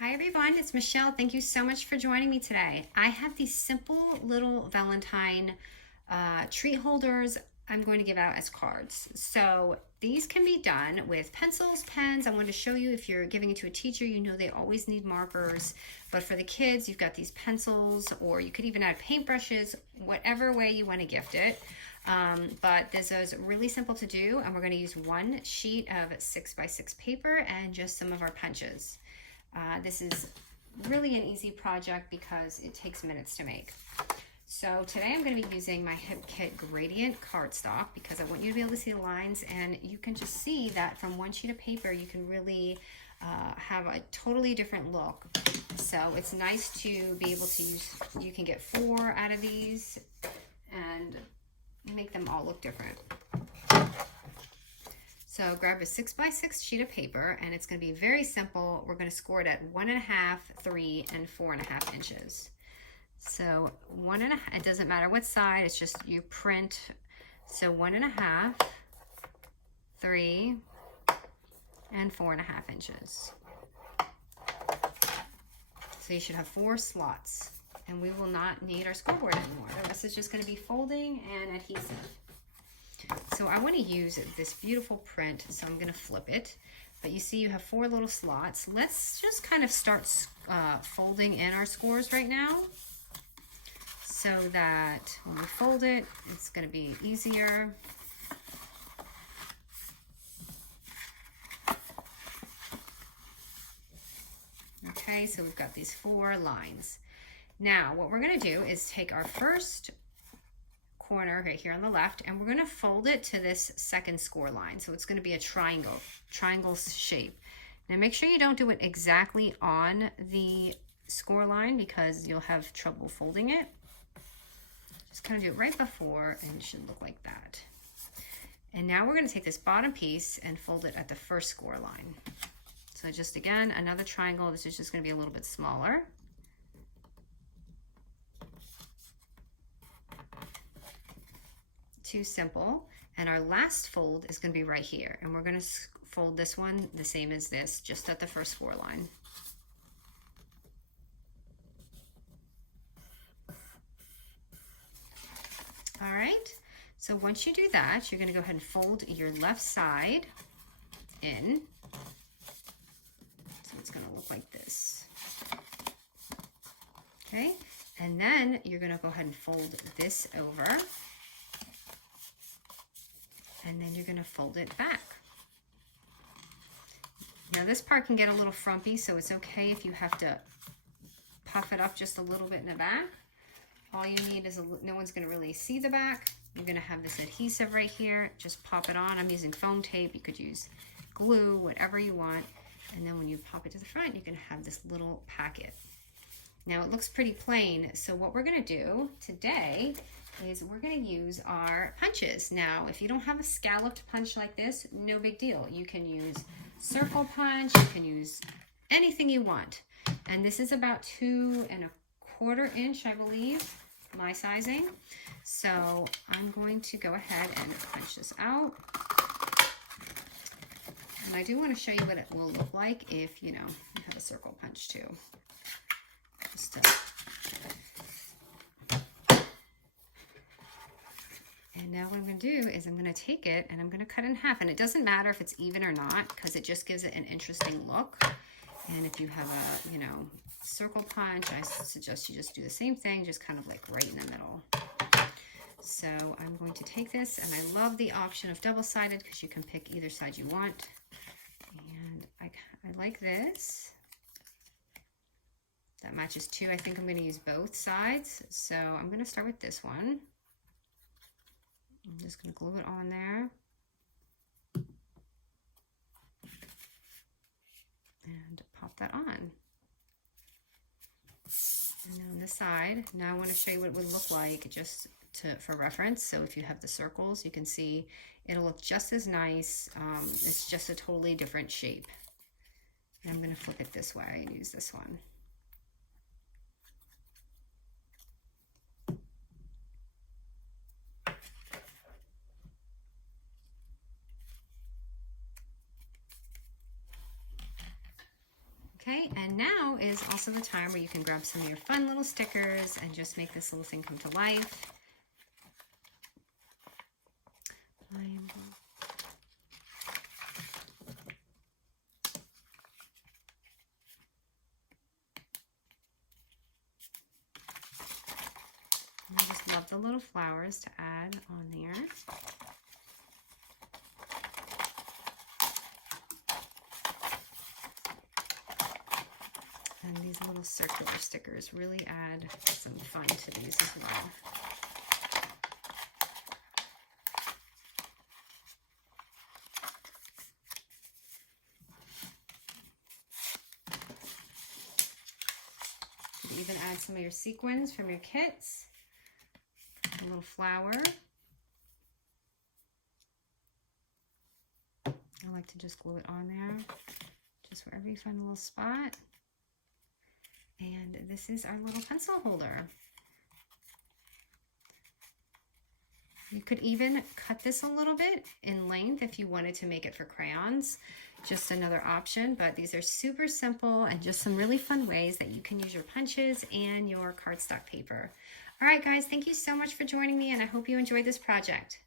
Hi everyone, it's Michelle. Thank you so much for joining me today. I have these simple little Valentine treat holders I'm going to give out as cards. So these can be done with pencils, pens. I want to show you if you're giving it to a teacher, you know they always need markers. But for the kids, you've got these pencils, or you could even add paintbrushes, whatever way you want to gift it. But this is really simple to do, and we're going to use one sheet of 6x6 paper and just some of our punches. This is really an easy project because it takes minutes to make. So today I'm going to be using my Hip Kit Gradient cardstock because I want you to be able to see the lines, and you can just see that from one sheet of paper you can really have a totally different look. So it's nice to be able to use, you can get 4 out of these and make them all look different. So grab a 6x6 sheet of paper, and it's going to be very simple. We're going to score it at 1.5, 3, and 4.5 inches. So 1.5, it doesn't matter what side, it's just you print. So 1.5, 3, and 4.5 inches. So you should have 4 slots, and we will not need our scoreboard anymore. The rest is just going to be folding and adhesive. So I want to use this beautiful print, so I'm going to flip it. But you see you have 4 little slots. Let's just kind of start folding in our scores right now, so that when we fold it, it's going to be easier. Okay, so we've got these 4 lines. Now what we're going to do is take our first corner right here on the left, and we're going to fold it to this second score line. So it's going to be a triangle shape. Now make sure you don't do it exactly on the score line because you'll have trouble folding it. Just kind of do it right before, and it should look like that. And now we're going to take this bottom piece and fold it at the first score line. So just again, another triangle. This is just going to be a little bit smaller. Too simple. And our last fold is going to be right here, and we're going to fold this one the same as this, just at the first score line. All right, so once you do that, you're going to go ahead and fold your left side in. So it's going to look like this. Okay, and then you're going to go ahead and fold this over. And then you're going to fold it back. Now this part can get a little frumpy, so it's okay if you have to puff it up just a little bit in the back. All you need is, no one's going to really see the back. You're going to have this adhesive right here. Just pop it on. I'm using foam tape. You could use glue, whatever you want. And then when you pop it to the front, you can have this little packet. Now it looks pretty plain, so what we're going to do today is we're going to use our punches. Now, if you don't have a scalloped punch like this, no big deal. You can use circle punch, you can use anything you want. And this is about 2¼ inch, I believe, my sizing. So I'm going to go ahead and punch this out. And I do want to show you what it will look like if, you have a circle punch too. Just to, and now what I'm going to do is I'm going to take it and I'm going to cut it in half. And it doesn't matter if it's even or not, because it just gives it an interesting look. And if you have a, circle punch, I suggest you just do the same thing, just kind of like right in the middle. So I'm going to take this, and I love the option of double-sided because you can pick either side you want. And I like this. That matches too. I think I'm going to use both sides. So I'm going to start with this one. I'm just going to glue it on there. And pop that on. And then on this side, now I want to show you what it would look like just for reference. So if you have the circles, you can see it'll look just as nice. It's just a totally different shape. And I'm going to flip it this way and use this one. Okay, right, and now is also the time where you can grab some of your fun little stickers and just make this little thing come to life. I just love the little flowers to add on there. And these little circular stickers really add some fun to these as well. You can even add some of your sequins from your kits. A little flower. I like to just glue it on there, just wherever you find a little spot. And this is our little pencil holder. You could even cut this a little bit in length if you wanted to make it for crayons. Just another option, but these are super simple and just some really fun ways that you can use your punches and your cardstock paper. All right, guys, thank you so much for joining me, and I hope you enjoyed this project.